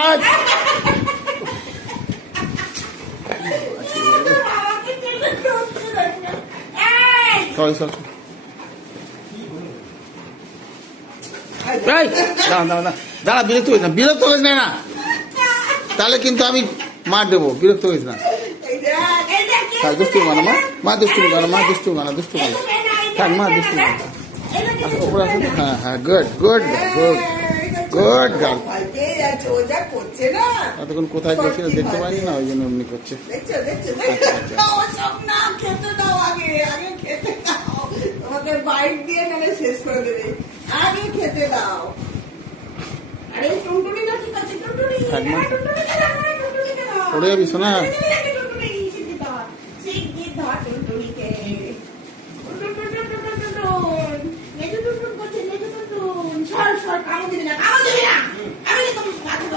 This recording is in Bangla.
আজ। সরি সরি এই দাঁড়া দাঁড়া দাঁড়া বিরক্ত হইস না বিরক্ত হইস না না তাহলে কিন্তু আমি মার দেবো বিরক্ত হইস না হ্যাঁ দুষ্টু মানা মা মা দুষ্টু মানা মা দুষ্টু মানা দুষ্টু মানা থাক মা দুষ্টু দেখ, মানা উপরে আসো হ্যাঁ হ্যাঁ গুড গুড গুড। এতক্ষণ কোথায় গেছিল দেখতে পাইনি না ওই জন্য এমনি করছে আচ্ছা? আচ্ছা। ওসব না, খেতে দাও আগে, আগে খেতে দাও। তোমাকে বাইট দিয়ে নাহলে শেষ করে দেবে। আগে খেতে দাও। আরে টুনটুনি না, ঠিক আছে, টুনটুনি। থাক মা। আরে টুনটুনিকে দাও, আরে টুনটুনিকে দাও। পড়ে যাবি, সোনা। আরে টুনটুনি, টুনটুনি, শিগগির ধর, শিগগির ধর টুনটুনিকে। টুনটুন, টুনটুন, টুনটুন, টুনটুন। লেজু টুনটুন করছে, লেজু টুনটুন। সর, সর, কামড় দিবি না, কামড় দিবি না। আমি তো মাথা গরম গরম হয়ে যাবে, কামড় দিবি।